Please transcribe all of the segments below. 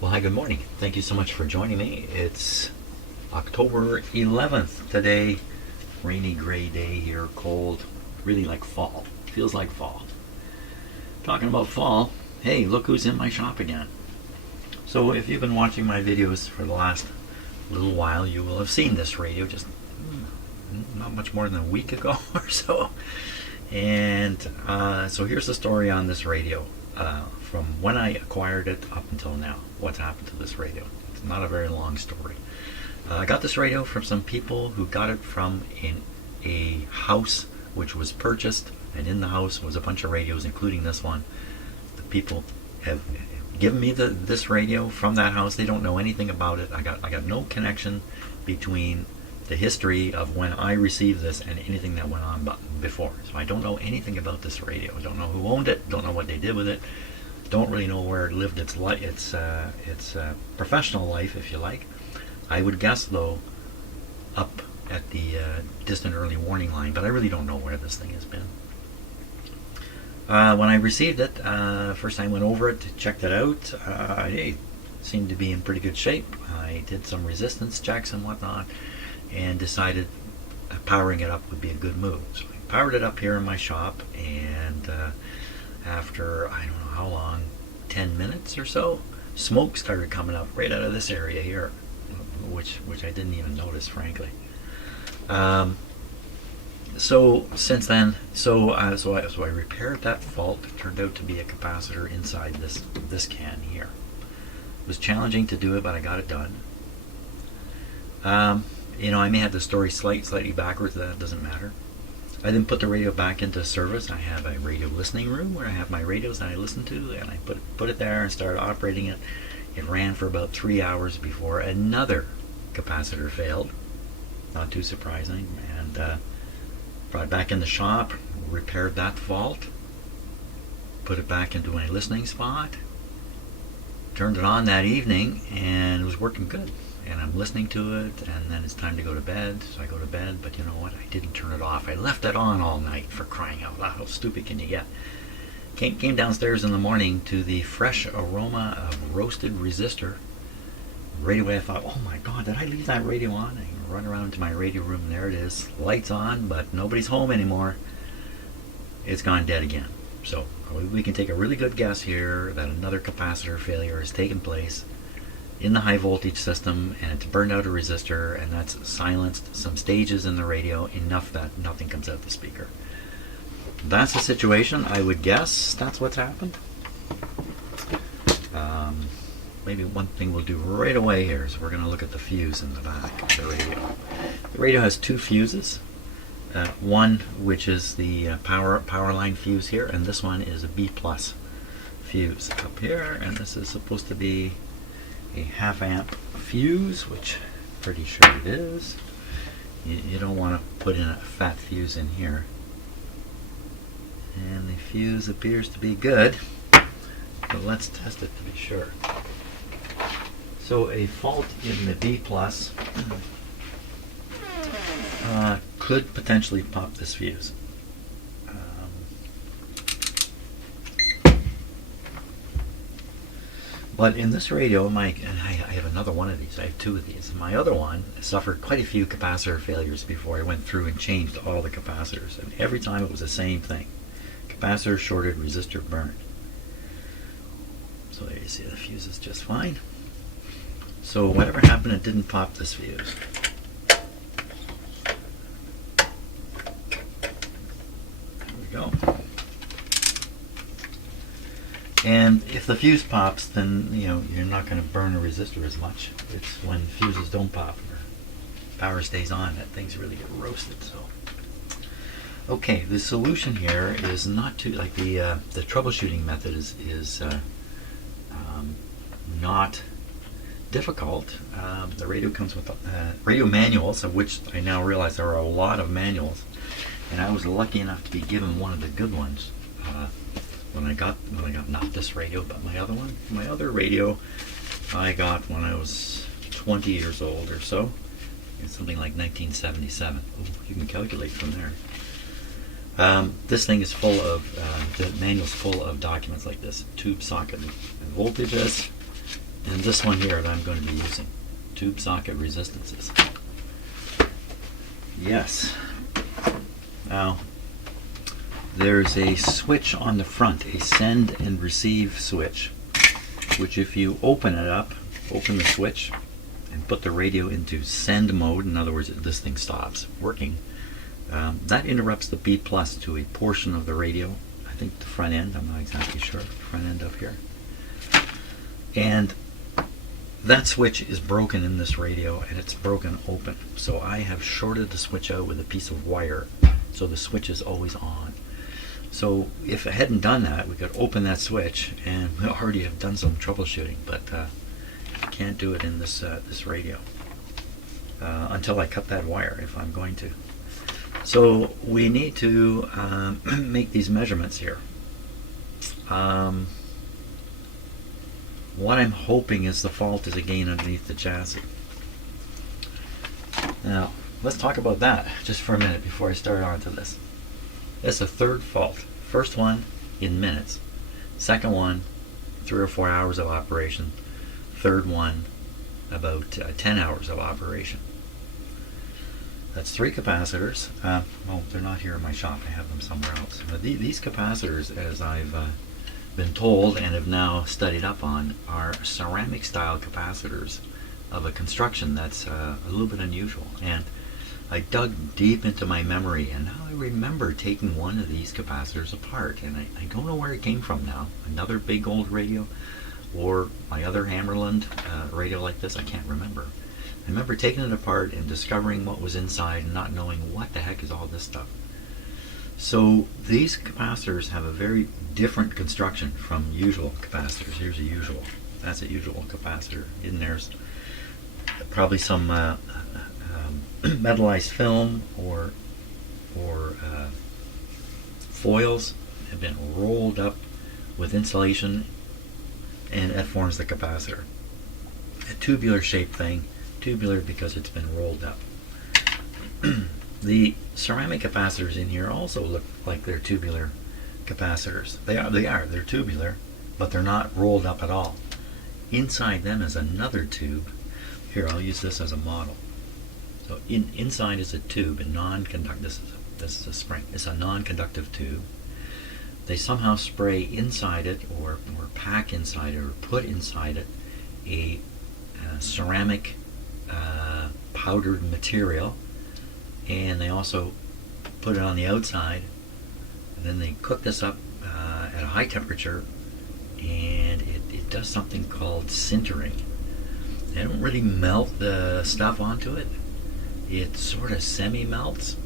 Well, hi, good morning. Thank you so much for joining me. It's October 11th today. Rainy, gray day here, cold, really like fall. Feels like fall. Talking about fall, hey, look who's in my shop again. So if you've been watching my videos for the last little while, you will have seen this radio just not much more than a week ago or so. And so here's the story on this radio. From when I acquired it up until now, what's happened to this radio. It's not a very long story. I got this radio from some people who got it from a house which was purchased, and in the house was a bunch of radios, including this one. The people have given me this radio from that house. They don't know anything about it. I got no connection between the history of when I received this and anything that went on before. So I don't know anything about this radio. I don't know who owned it. Don't know what they did with it. Don't really know where it lived its professional life, if you like. I would guess, though, up at the distant early warning line, but I really don't know where this thing has been. When I received it, first time I went over it, checked it out, it seemed to be in pretty good shape. I did some resistance checks and whatnot, and decided powering it up would be a good move. So I powered it up here in my shop, and after, I don't know how long, 10 minutes or so, smoke started coming up right out of this area here, which I didn't even notice, frankly. So since then, so I repaired that fault. It turned out to be a capacitor inside this can here. It was challenging to do it, but I got it done. I may have the story slightly backwards. That doesn't matter. I then put the radio back into service. I have a radio listening room where I have my radios that I listen to, and I put it there and started operating it. It ran for about 3 hours before another capacitor failed. Not too surprising. And brought it back in the shop, repaired that fault, put it back into my listening spot, turned it on that evening, and it was working good. And I'm listening to it, and then it's time to go to bed, so I go to bed, but you know what, I didn't turn it off. I left it on all night, for crying out loud. How stupid can you get? Came downstairs in the morning to the fresh aroma of roasted resistor. Right away I thought, oh my god, did I leave that radio on? I run around to my radio room, and there it is. Lights on, but nobody's home anymore. It's gone dead again. So we can take a really good guess here that another capacitor failure has taken place in the high voltage system, and it's burned out a resistor, and that's silenced some stages in the radio enough that nothing comes out the speaker. That's the situation. I would guess that's what's happened. Maybe one thing we'll do right away here is we're going to look at the fuse in the back of the radio. The radio has two fuses. One which is the power line fuse here, and this one is a B+ fuse up here, and this is supposed to be a 1/2 amp fuse, which I'm pretty sure it is. You don't want to put in a fat fuse in here. And the fuse appears to be good, but let's test it to be sure. So a fault in the B+ could potentially pop this fuse. But in this radio, I have another one of these. I have two of these. My other one suffered quite a few capacitor failures before I went through and changed all the capacitors. And every time it was the same thing. Capacitor shorted, resistor burned. So there you see the fuse is just fine. So whatever happened, it didn't pop this fuse. There we go. And if the fuse pops, then you're not going to burn a resistor as much. It's when fuses don't pop or power stays on that things really get roasted. So, okay, the solution here is not too like the troubleshooting method is not difficult. The radio comes with radio manuals, of which I now realize there are a lot of manuals, and I was lucky enough to be given one of the good ones. When I got not this radio, but my other radio I got when I was 20 years old or so. It's something like 1977. Oh, you can calculate from there. This thing is full of, the manual's full of documents like this. Tube socket and voltages, and this one here that I'm going to be using. Tube socket resistances. Yes. Now, there's a switch on the front, a send and receive switch, which if you open it up, open the switch, and put the radio into send mode, in other words, this thing stops working, that interrupts the B plus to a portion of the radio. I think the front end, I'm not exactly sure, front end up here. And that switch is broken in this radio, and it's broken open. So I have shorted the switch out with a piece of wire, so the switch is always on. So if I hadn't done that, we could open that switch, and we already have done some troubleshooting, but can't do it in this this radio until I cut that wire, if I'm going to. So we need to make these measurements here. What I'm hoping is the fault is again underneath the chassis. Now, let's talk about that just for a minute before I start on to this. It's a third fault. First one in minutes. Second one, 3 or 4 hours of operation. Third one, about 10 hours of operation. That's 3 capacitors. Well, they're not here in my shop. I have them somewhere else. But these capacitors, as I've been told and have now studied up on, are ceramic style capacitors of a construction that's a little bit unusual. And I dug deep into my memory, and now I remember taking one of these capacitors apart, and I don't know where it came from now. Another big old radio, or my other Hammarlund radio like this, I can't remember. I remember taking it apart and discovering what was inside and not knowing what the heck is all this stuff. So these capacitors have a very different construction from usual capacitors. Here's a usual. That's a usual capacitor. In there's probably some metallized film or foils have been rolled up with insulation, and that forms the capacitor. A tubular shaped thing, tubular because it's been rolled up. The ceramic capacitors in here also look like they're tubular capacitors. They're tubular, but they're not rolled up at all. Inside them is another tube. Here, I'll use this as a model. So inside is a tube, a non-conductive. This is a spring. It's a non-conductive tube. They somehow spray inside it, or pack inside it, or put inside it a ceramic powdered material, and they also put it on the outside, and then they cook this up at a high temperature, and it does something called sintering. They don't really melt the stuff onto it. It sort of semi-melts,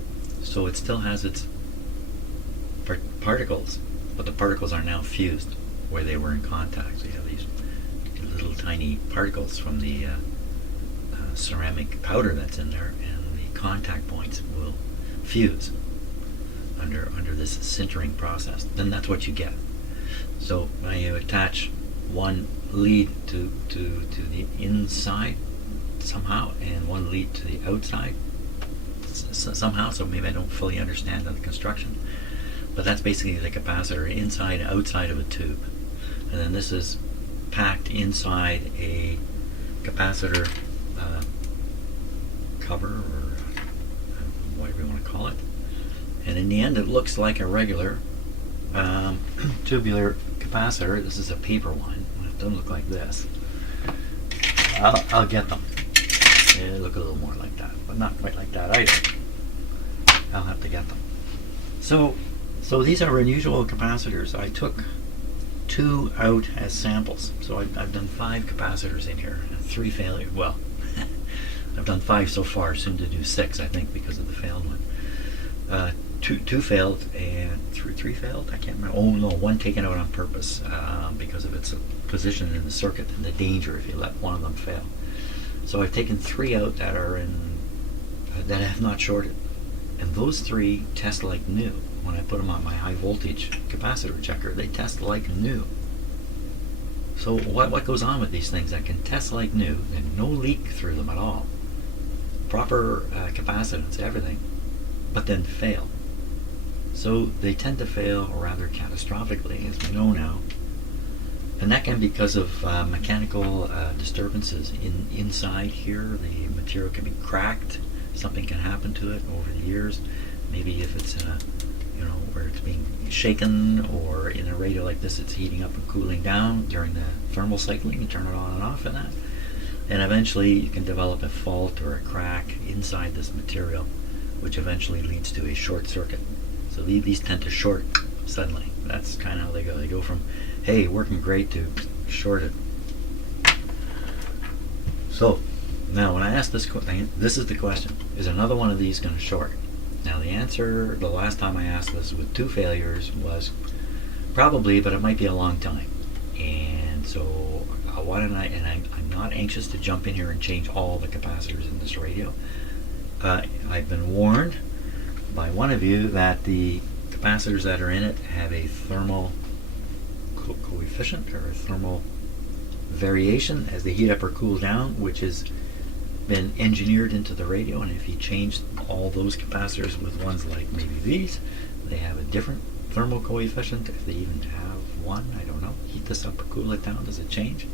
so it still has its particles, but the particles are now fused where they were in contact. So you have these little tiny particles from the ceramic powder that's in there, and the contact points will fuse under this sintering process. Then that's what you get. So when you attach one lead to the inside somehow, and one lead to the outside somehow, so maybe I don't fully understand the construction, but that's basically the capacitor inside and outside of a tube. And then this is packed inside a capacitor cover, or whatever you want to call it. And in the end, it looks like a regular tubular capacitor. This is a paper one. It doesn't look like this. I'll get them. They look a little more like that, but not quite like that either. I'll have to get them. So these are unusual capacitors. I took 2 out as samples. So I've done 5 capacitors in here, and 3 failure. Well, I've done 5 so far, soon to do 6, I think, because of the failed one. Two failed, and 3 failed? I can't remember. Oh no, 1 taken out on purpose because of its position in the circuit and the danger if you let one of them fail. So I've taken 3 out that are that I have not shorted. And those 3 test like new. When I put them on my high voltage capacitor checker, they test like new. So what goes on with these things that can test like new and no leak through them at all? Proper capacitance, everything, but then fail. So they tend to fail rather catastrophically, as we know now. And that can be because of mechanical disturbances inside here. The material can be cracked. Something can happen to it over the years. Maybe if it's where it's being shaken, or in a radio like this, it's heating up and cooling down during the thermal cycling. You turn it on and off and that. And eventually you can develop a fault or a crack inside this material, which eventually leads to a short circuit. So these tend to short suddenly. That's kind of how they go. They go from, hey, working great, to shorted. So now when I ask this is the question: is another one of these going to short? Now the answer the last time I asked this with 2 failures was probably, but it might be a long time. And so why don't I'm not anxious to jump in here and change all the capacitors in this radio. I've been warned by one of you that the capacitors that are in it have a thermal coefficient, or a thermal variation as they heat up or cool down, which has been engineered into the radio. And if you change all those capacitors with ones like maybe these, they have a different thermal coefficient. If they even have one, I don't know. Heat this up or cool it down, does it change?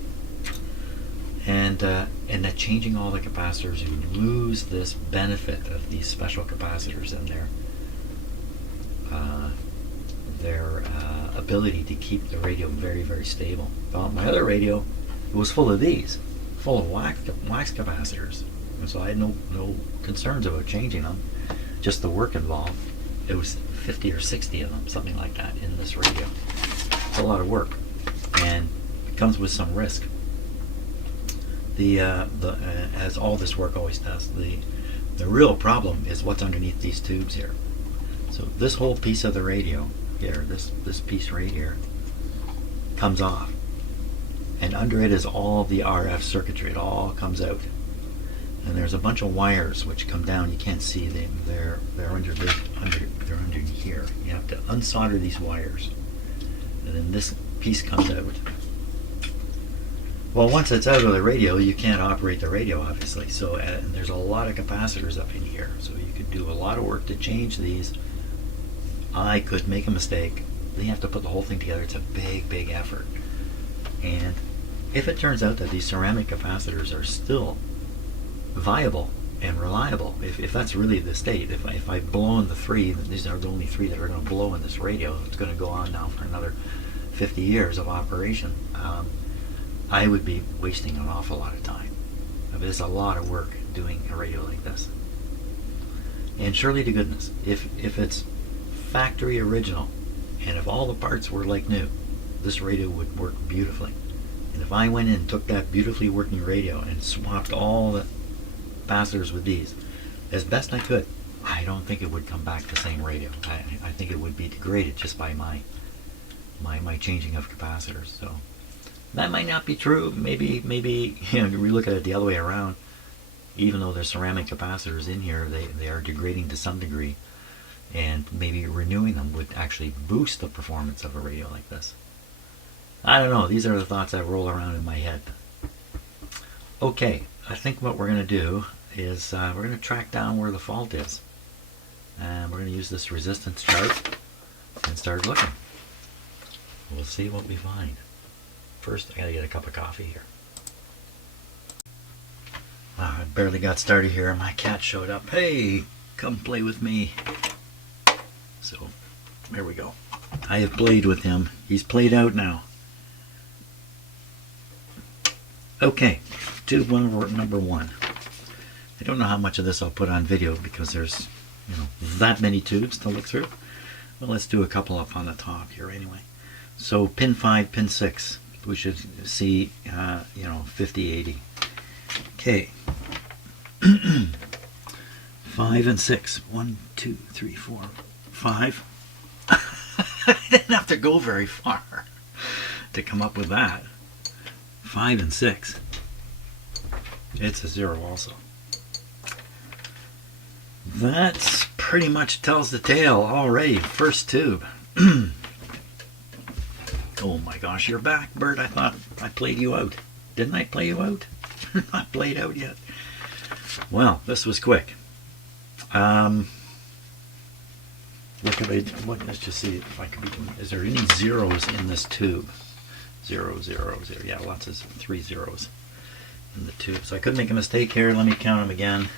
And that changing all the capacitors, you lose this benefit of these special capacitors and their ability to keep the radio very, very stable. Well, my other radio, it was full of these, full of wax capacitors, and so I had no concerns about changing them. Just the work involved. It was 50 or 60 of them, something like that, in this radio. It's a lot of work, and it comes with some risk. As all this work always does, the real problem is what's underneath these tubes here. So this whole piece of the radio here, this piece right here, comes off, and under it is all the RF circuitry. It all comes out, and there's a bunch of wires which come down. You can't see them. They're under here. You have to unsolder these wires, and then this piece comes out. Well, once it's out of the radio, you can't operate the radio, obviously. So and there's a lot of capacitors up in here, so you could do a lot of work to change these. I could make a mistake. Then you have to put the whole thing together. It's a big, big effort. And if it turns out that these ceramic capacitors are still viable and reliable, if that's really the state, if I've blown the 3, these are the only 3 that are going to blow in this radio, it's going to go on now for another 50 years of operation, I would be wasting an awful lot of time. I mean, it's a lot of work doing a radio like this. And surely to goodness, if it's factory original, and if all the parts were like new, this radio would work beautifully. And if I went in and took that beautifully working radio and swapped all the capacitors with these, as best I could, I don't think it would come back the same radio. I think it would be degraded just by my changing of capacitors. So that might not be true. Maybe we look at it the other way around. Even though there's ceramic capacitors in here, they are degrading to some degree, and maybe renewing them would actually boost the performance of a radio like this. I don't know. These are the thoughts that roll around in my head. Okay, I think what we're going to do is we're going to track down where the fault is, and we're going to use this resistance chart and start looking. We'll see what we find. First, I gotta get a cup of coffee here. I barely got started here. My cat showed up. Hey, come play with me. So, there we go. I have played with him. He's played out now. Okay, tube number 1. I don't know how much of this I'll put on video because there's, that many tubes to look through. Well, let's do a couple up on the top here anyway. So, pin 5, pin 6. We should see, 50, 80. Okay. 5 and 6. 1, 2, 3, 4, 5. I didn't have to go very far to come up with that. 5 and 6. It's a 0 also. That pretty much tells the tale already. First tube. Oh my gosh, you're back, Bert. I thought I played you out. Didn't I play you out? Not played out yet. Well, this was quick. What could I do? Let's just see if I can be doing. Is there any zeros in this tube? 0, 0, 0. Yeah, lots of 3 zeros in the tube. So I could make a mistake here. Let me count them again.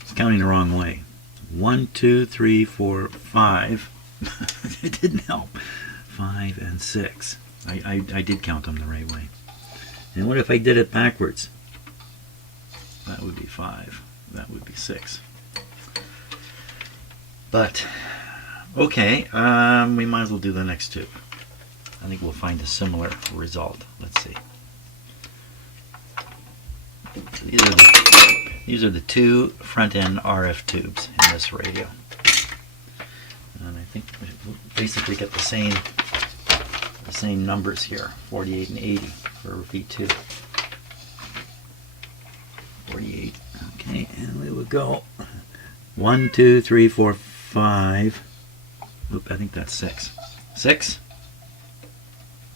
It's counting the wrong way. 1, 2, 3, 4, 5. It didn't help. 5 and 6. I did count them the right way. And what if I did it backwards? That would be 5. That would be 6. But, okay, we might as well do the next two. I think we'll find a similar result. Let's see. These are the two front-end RF tubes in this radio. And I think we basically get the same numbers here, 48 and 80 for V2. 48, okay, and we would go 1, 2, 3, 4, 5. Oop, I think that's 6. 6,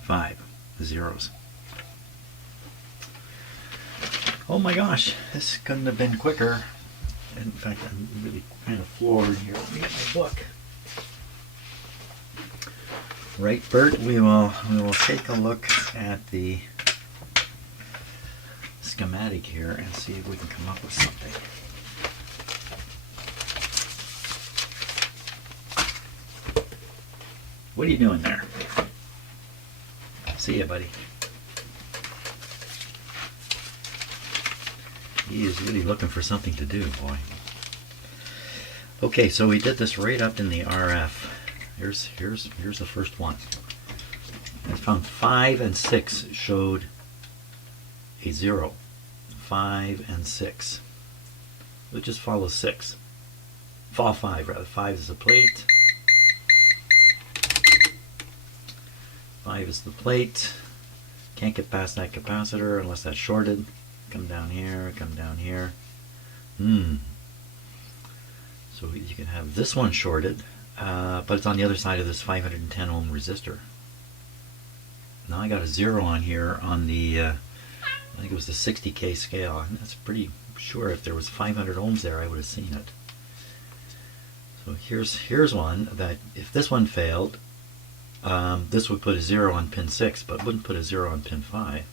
5, zeros. Oh my gosh, this couldn't have been quicker. In fact, I'm really kind of floored here. Let me get my book. Right, Bert, we will take a look at the schematic here and see if we can come up with something. What are you doing there? See ya, buddy. He is really looking for something to do, boy. Okay, so we did this right up in the RF. Here's the first one. I found 5 and 6 showed a 0. 5 and 6. We'll just follow 6. Follow 5 rather. 5 is the plate. 5 is the plate. Can't get past that capacitor unless that's shorted. Come down here, come down here. So you can have this one shorted, but it's on the other side of this 510 ohm resistor. Now I got a 0 on here on the, I think it was the 60K scale. That's pretty sure if there was 500 ohms there, I would have seen it. So here's one that if this one failed, this would put a 0 on pin 6, but wouldn't put a 0 on pin 5.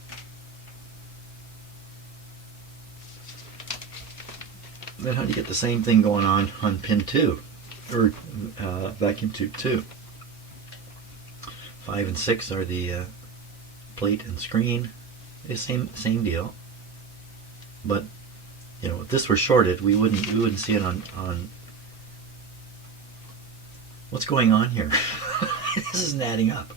Then how do you get the same thing going on pin 2, or vacuum tube 2? 5 and 6 are the plate and screen. It's same deal. But you know, if this were shorted, we wouldn't see it on. What's going on here? This isn't adding up.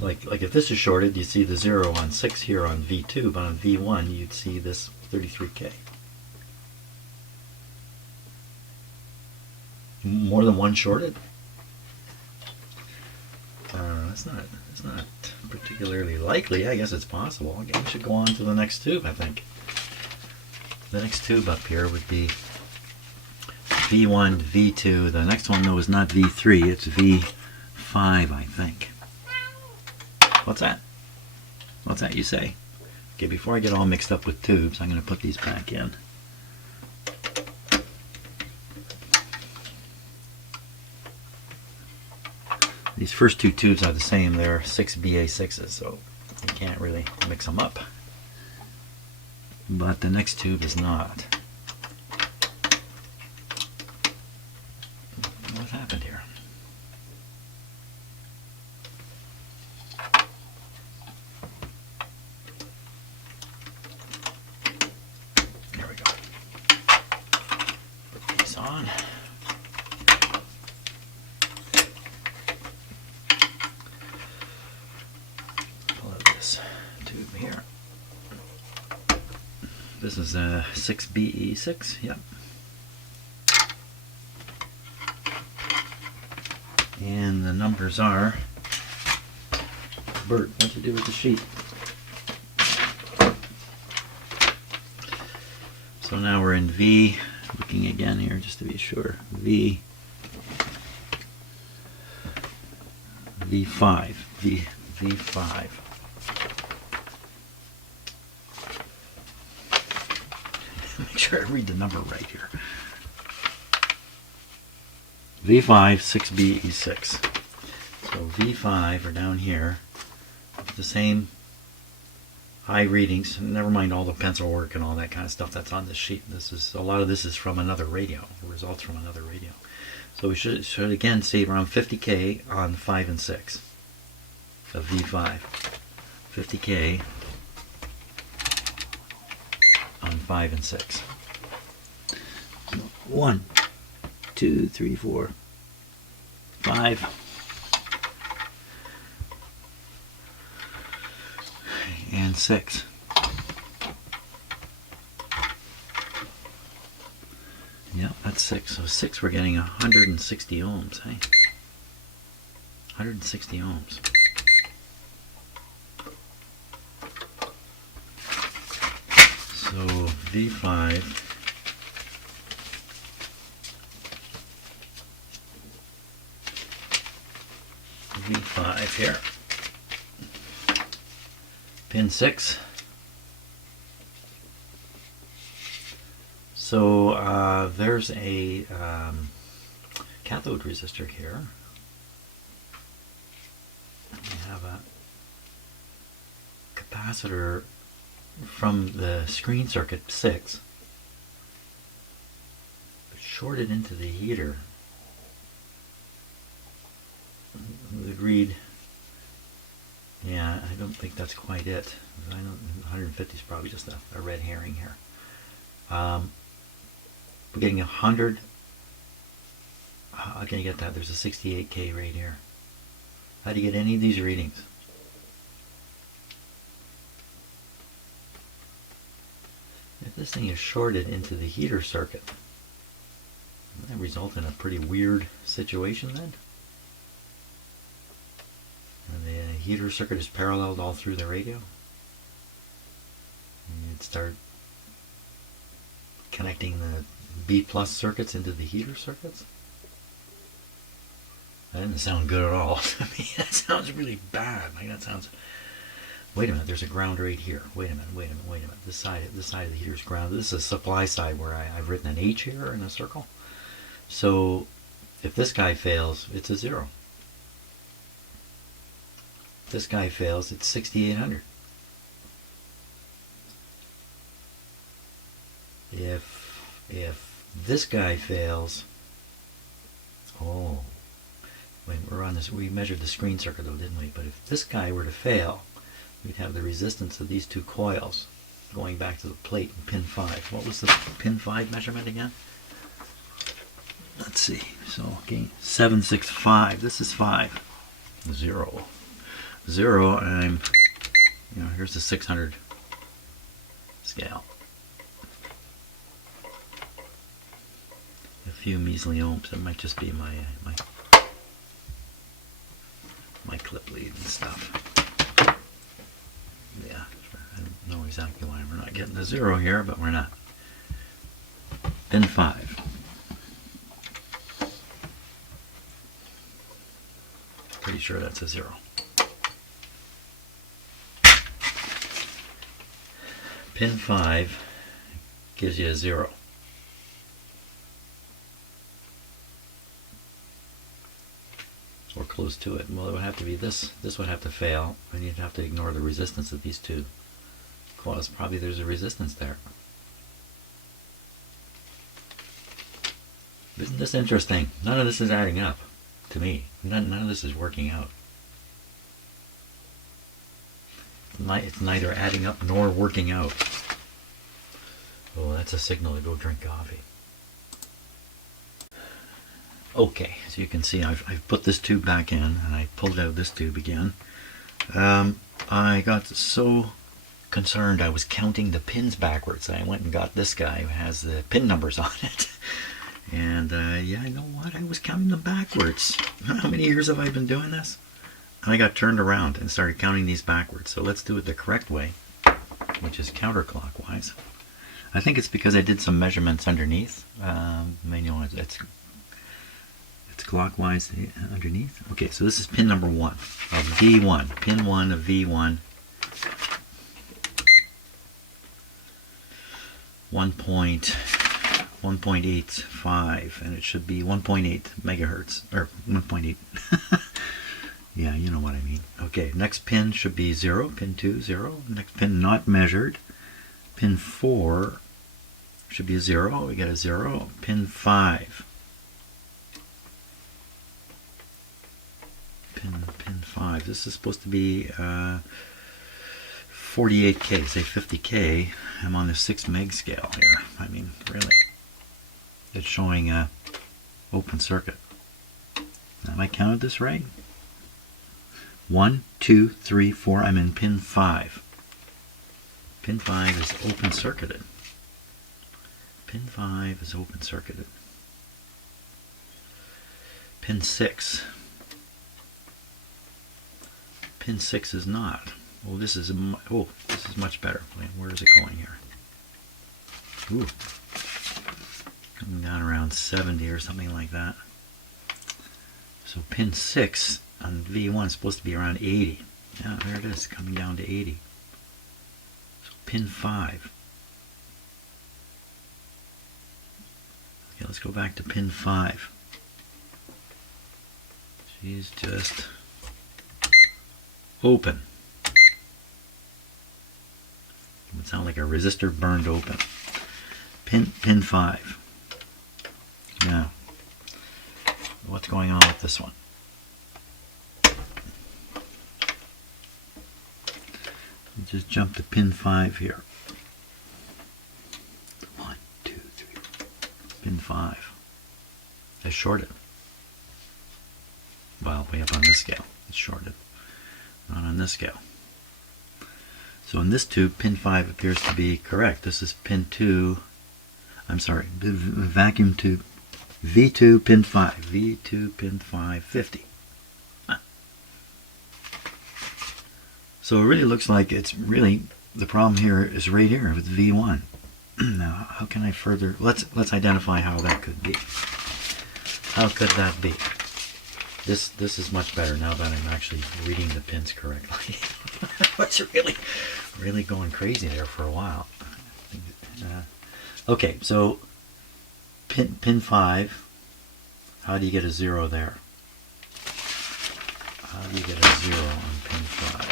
Like if this is shorted, you see the 0 on 6 here on V2, but on V1 you'd see this 33K. More than one shorted? It's not particularly likely. I guess it's possible. Okay, we should go on to the next tube, I think. The next tube up here would be V1, V2. The next one, though, is not V3. It's V5, I think. What's that? What's that you say? Okay, before I get all mixed up with tubes, I'm going to put these back in. These first two tubes are the same. They're 6 BA6s, so you can't really mix them up. But the next tube is not. What happened here? There we go. Put these on. Pull out this tube here. This is a 6BE6, yep. And the numbers are, Bert, what'd you do with the sheet? So now we're in V, looking again here just to be sure, V5, V5. Make sure I read the number right here. V5, 6B, E6. So V5 are down here, the same high readings. Never mind all the pencil work and all that kind of stuff that's on this sheet. This is a lot of this is from another radio, results from another radio. So we should again see around 50K on 5 and 6 of V5. 50K on 5 and 6. 1, 2, 3, 4, 5. And 6. Yeah, that's 6. So 6, we're getting 160 ohms, hey? 160 ohms. So V5 here. Pin 6. So there's a cathode resistor here. We have a capacitor from the screen circuit 6 shorted into the heater. Agreed. Yeah, I don't think that's quite it. I know 150 is probably just a red herring here. We're getting 100. How can you get that? There's a 68K right here. How do you get any of these readings? If this thing is shorted into the heater circuit, that results in a pretty weird situation then. And the heater circuit is paralleled all through the radio. And you'd start connecting the B plus circuits into the heater circuits. That didn't sound good at all to me. That sounds really bad. Like that sounds. Wait a minute. There's a ground right here. Wait a minute. This side of the heater is grounded. This is a supply side where I've written an H here in a circle. So if this guy fails, it's a 0. If this guy fails, it's 6800. If this guy fails, oh, wait, we're on this. We measured the screen circuit though, didn't we? But if this guy were to fail, we'd have the resistance of these two coils going back to the plate in pin 5. What was the pin 5 measurement again? Let's see. So okay, 765. This is 5. 0. 0. And here's the 600 scale. A few measly ohms. It might just be my clip lead and stuff. Yeah, I don't know exactly why we're not getting the 0 here, but we're not. Pin 5. Pretty sure that's a 0. Pin 5 gives you a 0. Or close to it. Well, it would have to be this. This would have to fail, and you'd have to ignore the resistance of these two coils. Probably there's a resistance there. Isn't this interesting? None of this is adding up to me. None of this is working out. It's neither adding up nor working out. Oh, that's a signal to go drink coffee. Okay, so you can see I've put this tube back in, and I pulled out this tube again. I got so concerned I was counting the pins backwards. I went and got this guy who has the pin numbers on it. And yeah, you know what? I was counting them backwards. How many years have I been doing this? And I got turned around and started counting these backwards. So let's do it the correct way, which is counterclockwise. I think it's because I did some measurements underneath. It's clockwise underneath. Okay, so this is pin number 1 of V1. Pin 1 of V1. 1.1 1.85, and it should be 1.8 megahertz, or 1.8. Yeah, you know what I mean. Okay, next pin should be 0, pin 2, 0. Next pin not measured. Pin 4 should be a 0. We get a 0. Pin 5. Pin 5. This is supposed to be 48K, say 50K. I'm on the 6 meg scale here. I mean, really. It's showing a open circuit. Have I counted this right? 1, 2, 3, 4. I'm in pin 5. Pin 5 is open circuited. Pin 5 is open circuited. Pin 6. Pin 6 is not. Oh, this is much better. Where is it going here? Ooh. Coming down around 70 or something like that. So pin 6 on V1 is supposed to be around 80. Yeah, there it is, coming down to 80. So pin 5. Okay, let's go back to pin 5. She's just open. It would sound like a resistor burned open. Pin 5. Now, what's going on with this one? Just jump to pin 5 here. 1, 2, 3. Pin 5. It's shorted. Well, way up on this scale, it's shorted. Not on this scale. So in this tube, pin 5 appears to be correct. This is pin 2. I'm sorry, vacuum tube. V2 pin 5. V2 pin 5, 50. So it really looks like it's really, the problem here is right here with V1. Now, how can I further, let's identify how that could be. How could that be? This is much better now that I'm actually reading the pins correctly. I was really going crazy there for a while. Okay, so pin 5, how do you get a 0 there? How do you get a 0 on pin 5?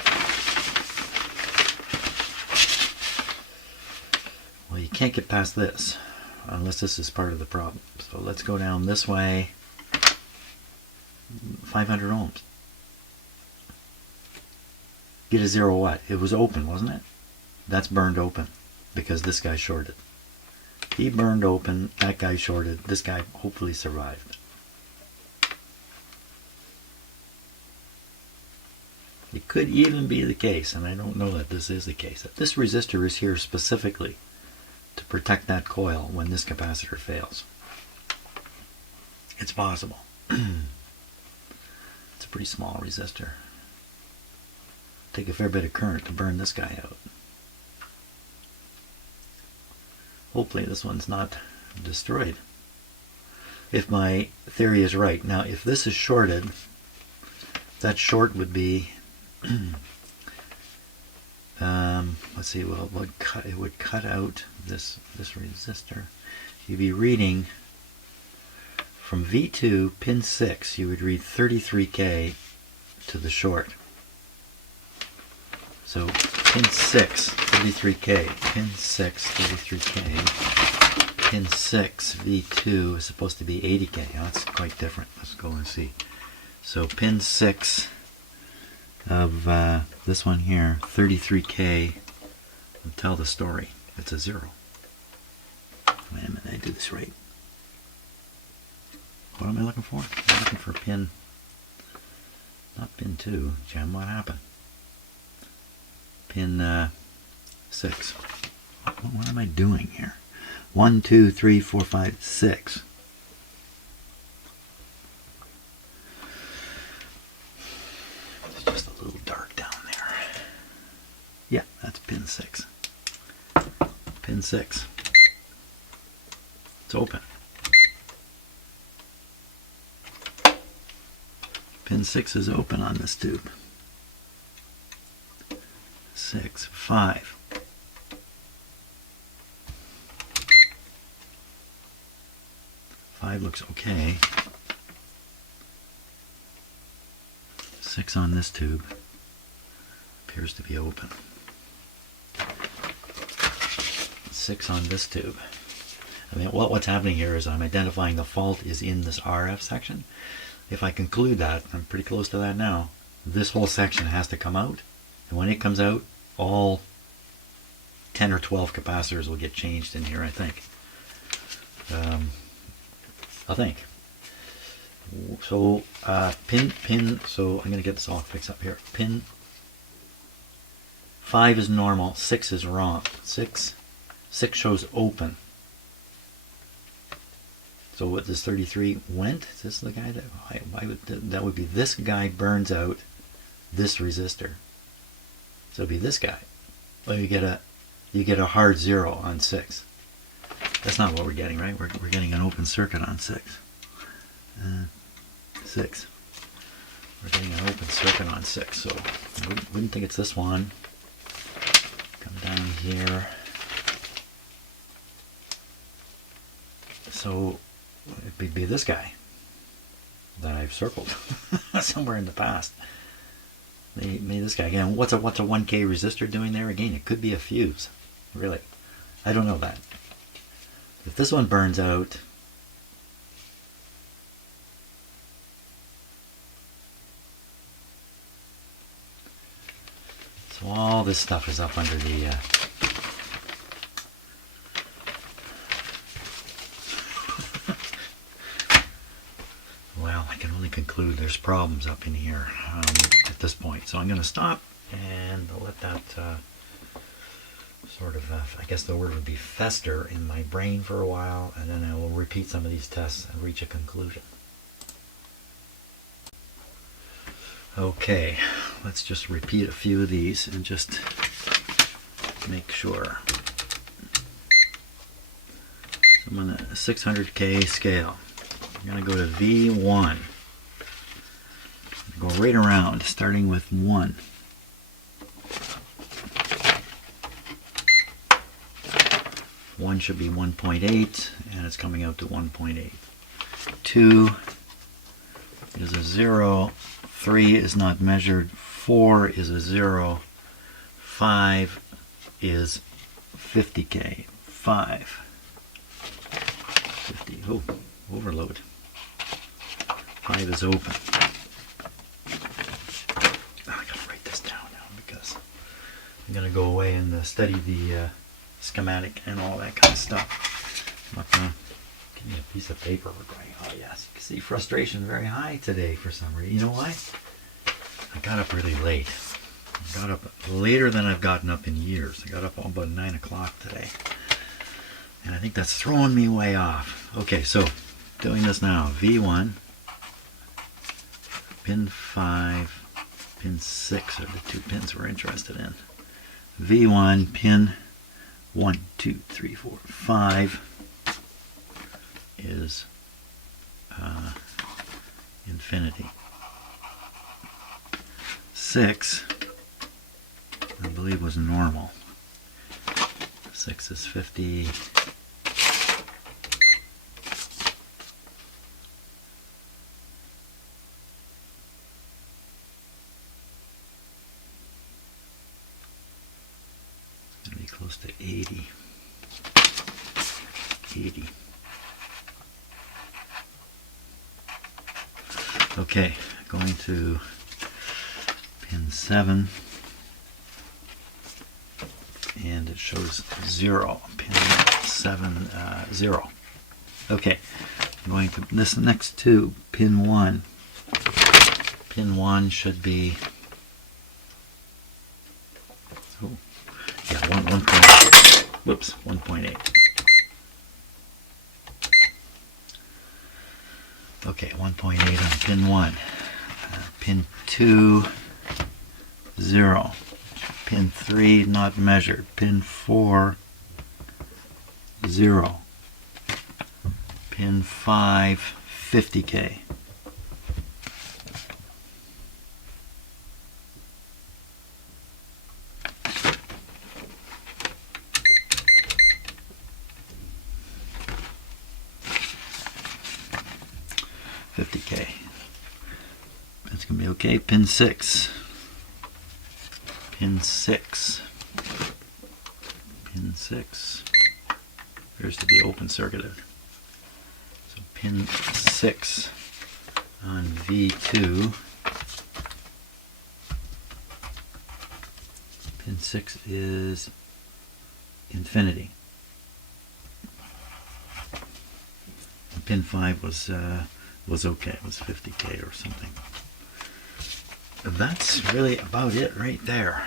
Well, you can't get past this unless this is part of the problem. So let's go down this way. 500 ohms. Get a 0 what? It was open, wasn't it? That's burned open because this guy shorted. He burned open, that guy shorted, this guy hopefully survived. It could even be the case, and I don't know that this is the case, that this resistor is here specifically to protect that coil when this capacitor fails. It's possible. It's a pretty small resistor. Take a fair bit of current to burn this guy out. Hopefully this one's not destroyed. If my theory is right. Now if this is shorted, that short would be let's see, well it would cut out this resistor. You'd be reading from V2 pin 6, you would read 33K to the short. So pin 6, 33K, pin 6, 33K, pin 6, V2 is supposed to be 80K. Oh, that's quite different. Let's go and see. So pin 6 of this one here, 33K, will tell the story. It's a 0. Wait a minute, I do this right. What am I looking for? I'm looking for pin, not pin 2. Jim, what happened? Pin 6. What am I doing here? 1, 2, 3, 4, 5, 6. It's just a little dark down there. Yeah, that's pin 6. Pin 6. It's open. Pin 6 is open on this tube. 6, 5. 5 looks okay. 6 on this tube appears to be open. 6 on this tube. I mean, what's happening here is I'm identifying the fault is in this RF section. If I conclude that, I'm pretty close to that now, this whole section has to come out. And when it comes out, all 10 or 12 capacitors will get changed in here, I think. So so I'm going to get this all fixed up here. Pin 5 is normal, 6 is wrong. 6 shows open. So what does 33 went? Is this the guy that, why would that would be this guy burns out this resistor. So it'd be this guy. Well, you get a hard 0 on 6. That's not what we're getting, right? We're getting an open circuit on 6. 6. We're getting an open circuit on 6. So I wouldn't think it's this one. Come down here. So it'd be this guy that I've circled somewhere in the past. Maybe this guy again. What's a 1K resistor doing there again? It could be a fuse. Really, I don't know that. If this one burns out, so all this stuff is up under the well, I can only conclude there's problems up in here at this point. So I'm going to stop and let that sort of, I guess the word would be fester in my brain for a while, and then I will repeat some of these tests and reach a conclusion. Okay, let's just repeat a few of these and just make sure. So I'm on a 600K scale. I'm going to go to V1. Go right around, starting with 1. 1 should be 1.8, and it's coming out to 1.8. 2 is a 0. 3 is not measured. 4 is a 0. 5 is 50K. 5. 50. Oh, overload. 5 is open. I gotta write this down now because I'm gonna go away and study the schematic and all that kind of stuff. Give me a piece of paper. We're going. Oh yes, you can see frustration very high today for some reason. You know why? I got up really late. I got up later than I've gotten up in years. I got up about 9 o'clock today, and I think that's throwing me way off. Okay, so doing this now. V1, pin 5, pin 6 are the 2 pins we're interested in. V1, pin 1, 2, 3, 4, 5 is infinity. 6, I believe, was normal. 6 is 50. Be close to 80. 80. Okay, going to pin 7, and it shows 0. Pin 7, 0. Okay, I'm going to this next two. Pin 1. Pin 1 should be. Oh. Yeah, 1.8. Whoops, 1.8. Okay, 1.8 on pin 1. Pin 2, 0. Pin 3, not measured. Pin 4, 0. Pin 5, 50K. Okay, pin 6. Pin 6. Pin 6 appears to be open circuited. So pin 6 on V2. Pin 6 is infinity. And pin 5 was okay. It was 50K or something. That's really about it right there.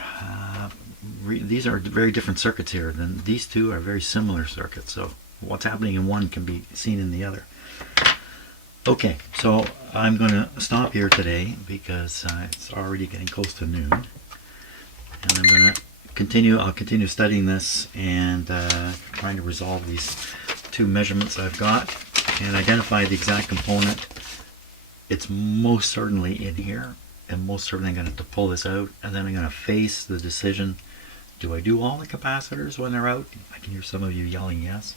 These are very different circuits here. Then these two are very similar circuits. So what's happening in one can be seen in the other. Okay, so I'm going to stop here today because it's already getting close to noon. And I'm going to continue. I'll continue studying this and trying to resolve these two measurements I've got and identify the exact component. It's most certainly in here, and most certainly I'm going to have to pull this out, and then I'm going to face the decision: do I do all the capacitors when they're out? I can hear some of you yelling yes.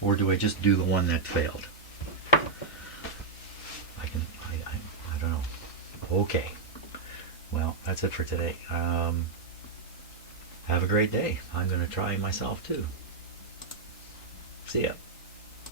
Or do I just do the one that failed? I don't know. Okay. Well, that's it for today. Have a great day. I'm going to try myself too. See ya.